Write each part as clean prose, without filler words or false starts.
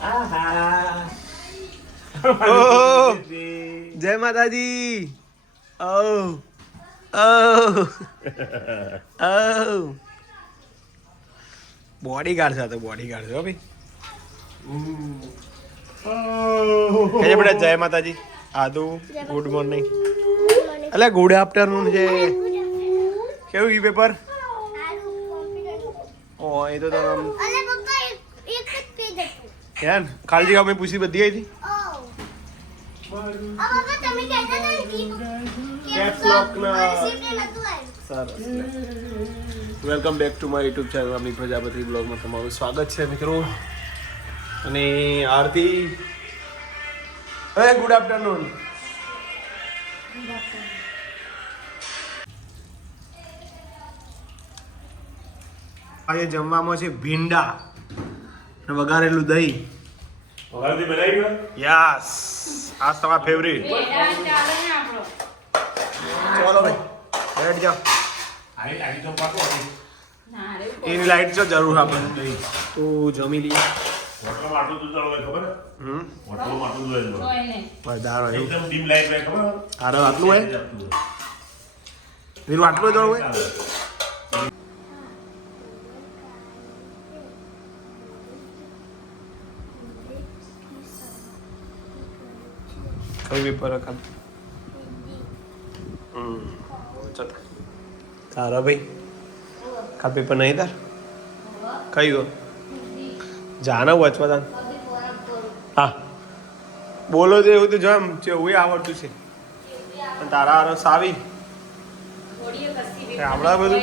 આહા ઓહ જય માતાજી ઓ ઓ બોડીગાર્ડ સાથે બોડીગાર્ડ છે ભાઈ કહીએ બેટા જય માતાજી આદુ ગુડ મોર્નિંગ એટલે ગુડ આફ્ટરનૂન છે કેવું ઈ પેપર ઓ એ તો તમે યાર ખાલી જગ્યા મેં પૂછી બધી આવી welcome back to my YouTube channel Amit Prajapati બ્લોગમાં તમારું સ્વાગત છે મિત્રો અને આરતી ગુડ આફ્ટરનૂન આજે જમવામાં છે ભીંડા અને વઘારેલું દહીં યસ આ તમારા ફેવરિટ ચલો ભાઈ બેઠ જાઓ એની લાઈટ છે જરૂર આપણે તો જમી લઈએ આટલું હોય વીરું આટલું જવું હોય કઈ પેપર કાલ ચાલ તારા ભાઈ કાલ પેપર નહીં તાર કયું જાના વચમાં તાર હા બોલો તો એવું તો જમ છે એવું આવડતું છે પણ તારા રસ આવી આવડા બધું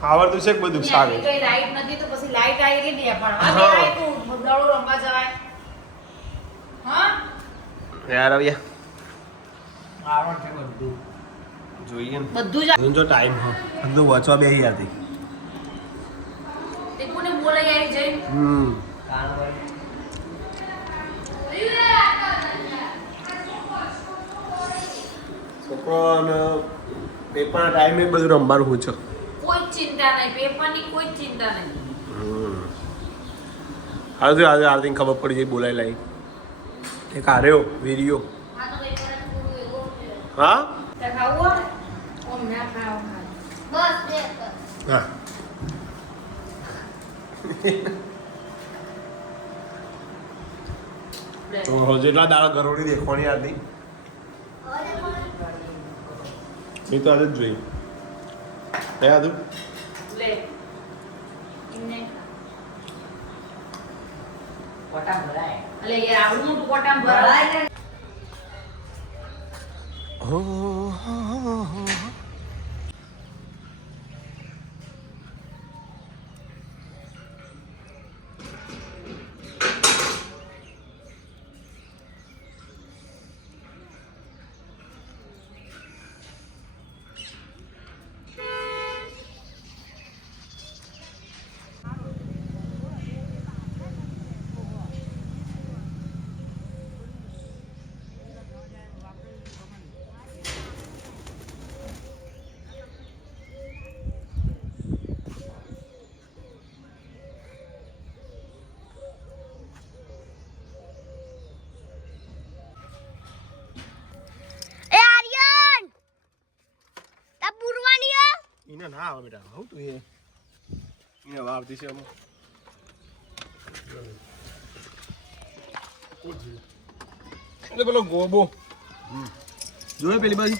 આવડતું છે બધું સારું લાઈટ નથી તો પછી લાઈટ આવી ગઈ પણ હવે આય તો દડો રમવા જવાય હા યાર આવ્યા આવડ છે બધું જોઈએ ને બધું જ જો ટાઈમ હા બધું વાંચવા બેહી હતી તે કોને બોલાય આવી જઈ છોકરાને પેપરના ટાઈમે બધું રમવાનું હું છે કોઈ ચિંતા નહીં પેપરની કોઈ ચિંતા નહીં આજે આરતી ખબર પડી જાય બોલાય લાઈ એક આર્યો વિડીયો આ તો પેપર પૂરું એવો હા તે ખાવું ઓમ ના ખાવ બસ બે હા તો જેટલા દાડા ગરોળી દેખવાની આરતી એ તો આજે જ જોઈ લે આદુ લે ઇને કોટા ભરાય અલે યાર આવડું મોટું કોટા ભરાય હો ઈને ના આવે બેટા હું તું ઈને વાવતી છે અમે એટલે પેલો ગોબો જોયે પેલી બાજુ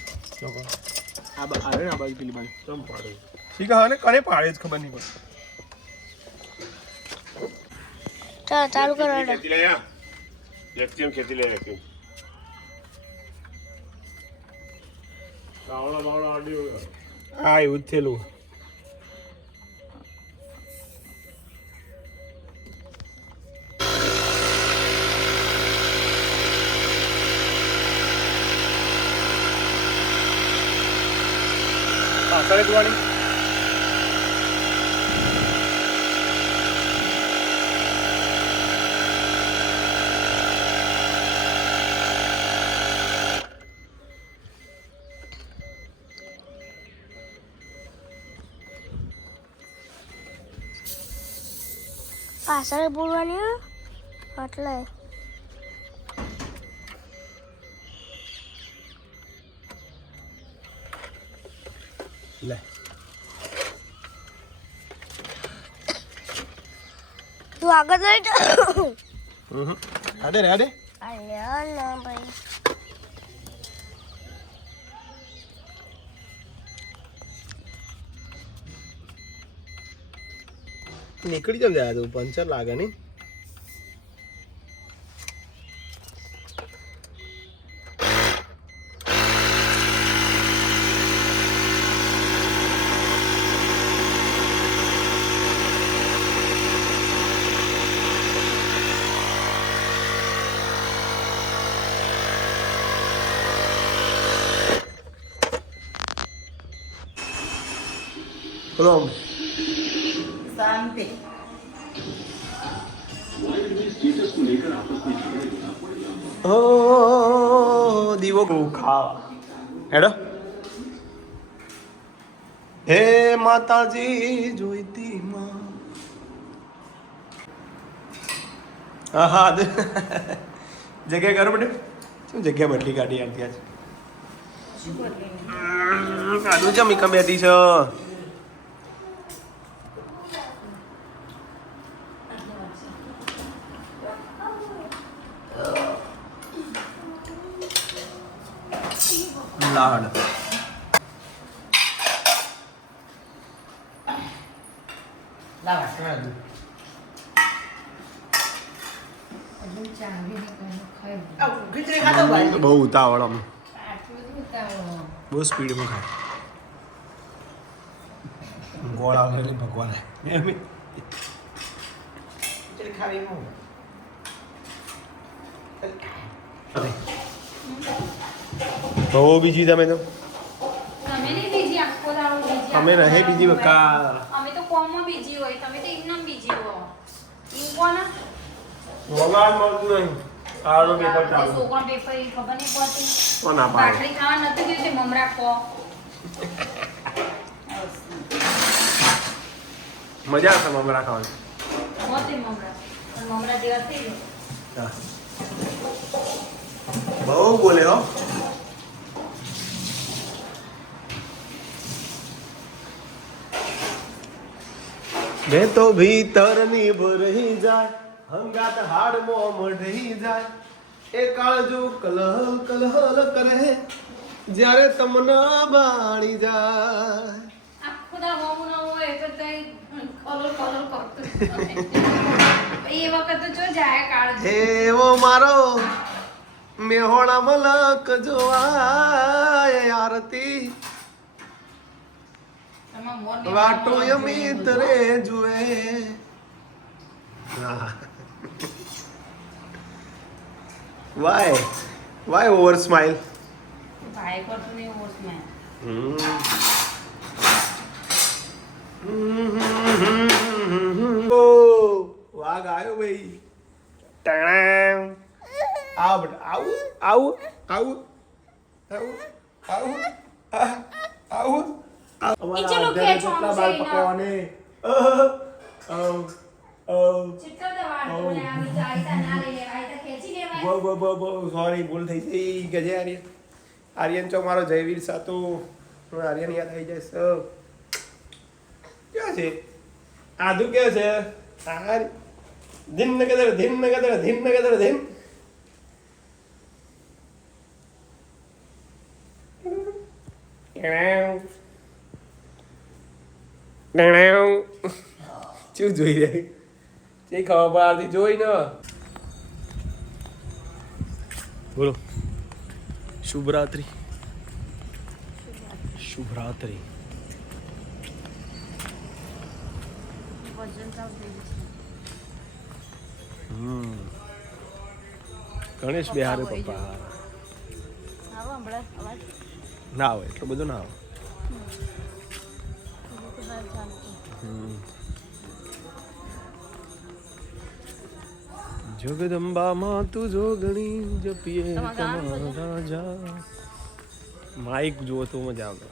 આ બાજુ પેલી બાજુ ચમ પાડે ઠીક હા ને કને પાડે જ ખબર નહીં પડે ચાલુ કરો ખેતી લે યા એકટીએમ ખેતી લે એકટીએમ બાવળા બાવળા આડ્યો હા એવું જ થયેલું પાછળ જોવાની પાછળ બોલવાની એટલે લે તું આગળ લઈ જા આડે રે આડે અલ્યા ના ભાઈ નીકળી જમ જાય તું પંચર લાગે નહીં બોલો શાંતિ ઓ દીવો ખાવા હેડો હે માતાજી જોઈતી માં હા જગ્યા કરો બેટે શું જગ્યા બદલી કાઢી યાર ત્યાં શું બદલી કાઢું છે મીકમ બેઠી છે લાડ લાવા ખીચડી ખાતો ભાઈ બહુ ઉતાવળ આમ આટલું બધું ઉતાવળ બહુ સ્પીડમાં ખાય ગોળ આવે એટલે ભગવાન ખીચડી ખાવી હું બહુ બીજી તમે તો તમે નહીં બીજી આખો દાડો બીજી અમે આખો રહે દાડો બીજી હોય. વખત અમે તો કોમમાં બીજી હોય તમે તો એમનામ બીજી હો ઈમ કોના વગાડ મળતું નહીં સારો પેપર ચાલુ છોકરા પેપર એ ખબર નહીં પડતી તો ના પાડે ભાખરી ખાવા નથી ગયું છે મમરા ખો મજા આવશે મમરા ખાવાની હોતે મમરા પણ મમરા જેવા થઈ ગયા હા. બહુ બોલે હો મેં તો ભીતરની ભરહી જાય હંગાત હાડમાં મઢી જાય એ કાળજો કલહલ કલહલ કરે જ્યારે તમને બાણી જાય આખો દા હોમું ન હોય તો તઈ કલર કરતું એ વખત તો જો જાય કાળજો એવો મારો મેહોણા મલક જોવાય આરતી તમાર મોર ને વાટો યમિત રે જુએ વાય ઓવર સ્માઇલ ભાઈ કરતું નહીં ઓછમાં વાઘ આવ્યો ભાઈ ટાણામ આવ આવું આવું આવું આવું આવું આવું એ ચલો ખેંચો આમ બાલ જઈને. પકડવાને ચિત્ર દવાડ બોલે આવી જાયતા ના લઈ લેવાય તો ખેંચી લેવાય બહુ સોરી ભૂલ થઈ ગઈ ગજે આર્યન આર્યન ચો મારો જયવીર સાતો આર્યન યાદ આવી જાય સબ ક્યાં છે આદુ ક્યાં છે આર ધીન નગદર ધીન નગદર ધીન નગદર ધીન શું જોઈ રહી તે ખબર પાડતી જોઈ ને બોલો શુભરાત્રી શુભરાત્રી વજન કાવ થઈ ગણેશ બિહારે પપ્પા આવો હમણાં અવાજ ના આવે એટલું બધું ના આવે તો બહાર ચાલતું જગદંબા માં તું જોગણી જપીએ તમારે ગાવાનું તમારા રાજા માઇક જુઓ તો મજા આવે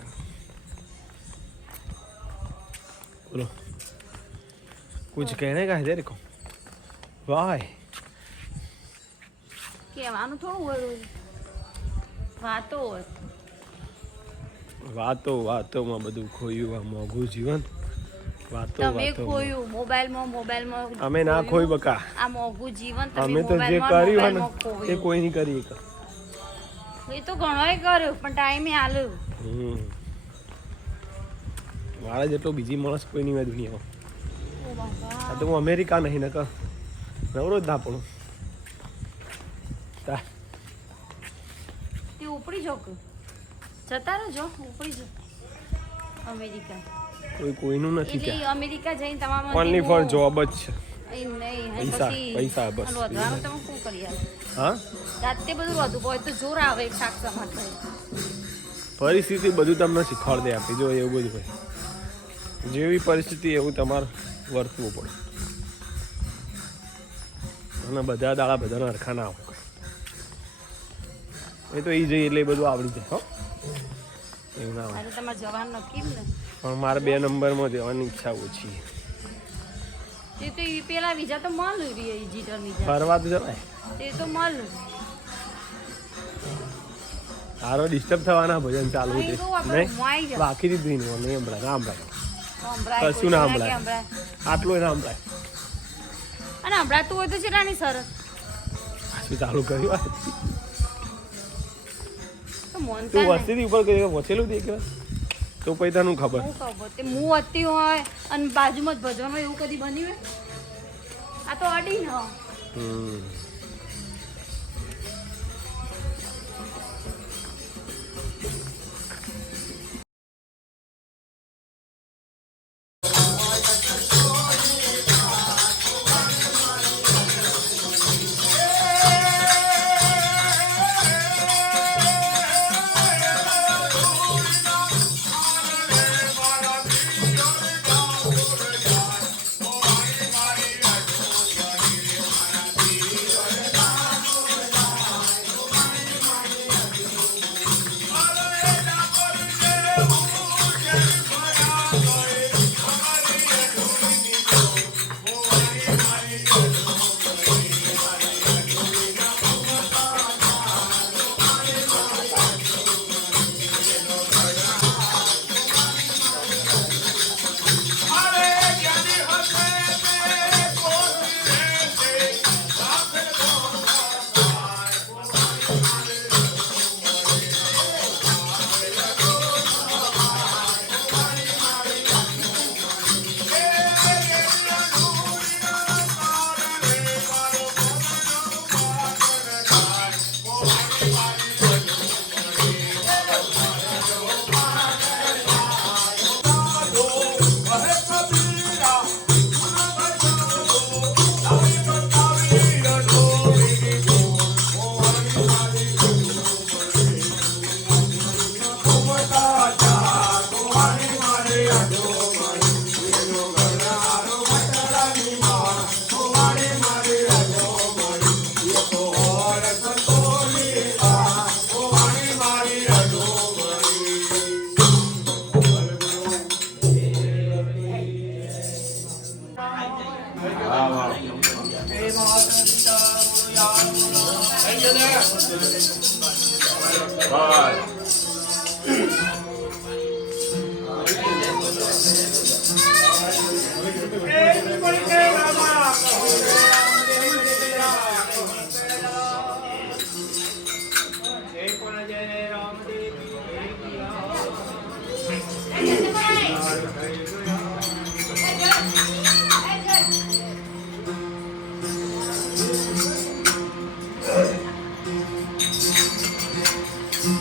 બોલો कुछ कहने का है तेरे को વાય કહેવાનું થોડું હોય રોજ વાતો હોય. વાતોમાં બધું ખોયું આ મોંઘું જીવન. તમે ખોયું મોબાઈલમાં અમે ના ખોઈ બકા. આ મોંઘું જીવન અમે તો જે કર્યું ને એ કોઈ નહીં કરી શકે. એ તો ઘણોય કર્યો પણ ટાઈમે આલ્યો. મારા જેટલો બીજી માણસ કોઈ નહીં હોય દુનિયામાં. આ તો હું અમેરિકા નહીં નકર નવરો જ ના પડું. તે ઉપડી જો જતા રહેજો ઉપડી જો અમેરિકા. કોઈનું નથી એટલે અમેરિકા જઈને તમામ ઓનલી ફોર જોબ જ છે. પૈસા બસ. રોધવાનું તમે શું કરી આવો? હા રાતે બધું રોધવું હોય તો જોર આવે એક શાક સમાટ પરિસ્થિતિ બધું તમને શીખવાડી દે આપી જો એવું બધું હોય. જેવી પરિસ્થિતિ એવું તમારે વર્તવું પડે. અને બધા દાડા બધાના હરખા ના હોય. એ તો એ જઈએ એટલે એ બધું આવડી જાય. હો એવું ના હોય. તમારે જવાનું નક્કી ને પણ મારે 2 નંબરમાં જવાની ઈચ્છા ઓછી. તે તો ઈ પેલા વિઝા તો મળ્યું ડિજિટલ વિઝા ફરવા તો જવાય. તે તો મળ્યું. તારો ડિસ્ટર્બ થવાના ભજન ચાલુ છે નહીં બાકી દીધું નહીં હમણાં ના હમણાં કશું ના હમણાં આટલું ના હમણાં. અને હમણાં તું હોય તો છે રાની સરસ શું ચાલુ કર્યું તો મોન તું વસ્તીથી ઉપર કરી વસેલું દેખ તો પછી તને ખબર. હું ખબર તે મું હતી હોય અને બાજુમાં જ ભજવામાં એવું કદી બન્યું હોય? આ તો અડી ન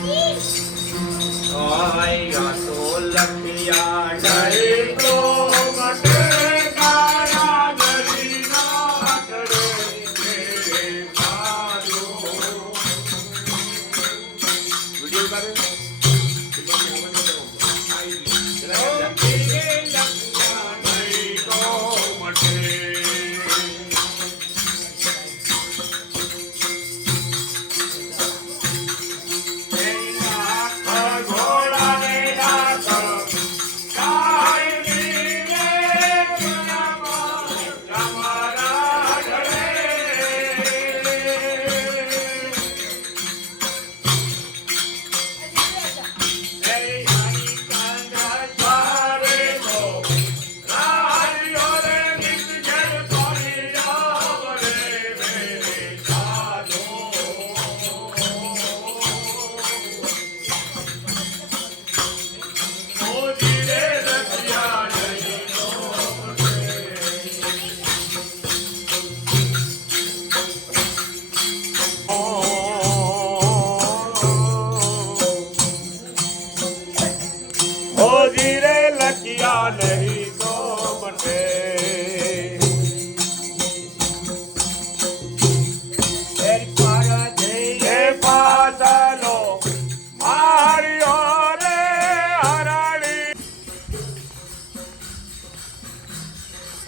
Please.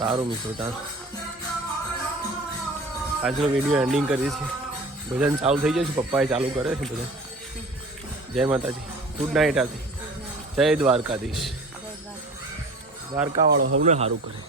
સારું મિત્રો તાર આજનો વિડીયો એન્ડિંગ કરીએ છીએ. ભજન ચાલુ થઈ જશે, પપ્પાએ ચાલુ કરે છે ભજન. જય માતાજી, ગુડ નાઇટ આથી. જય દ્વારકાધીશ. દ્વારકાવાળો હવને સારું કરે.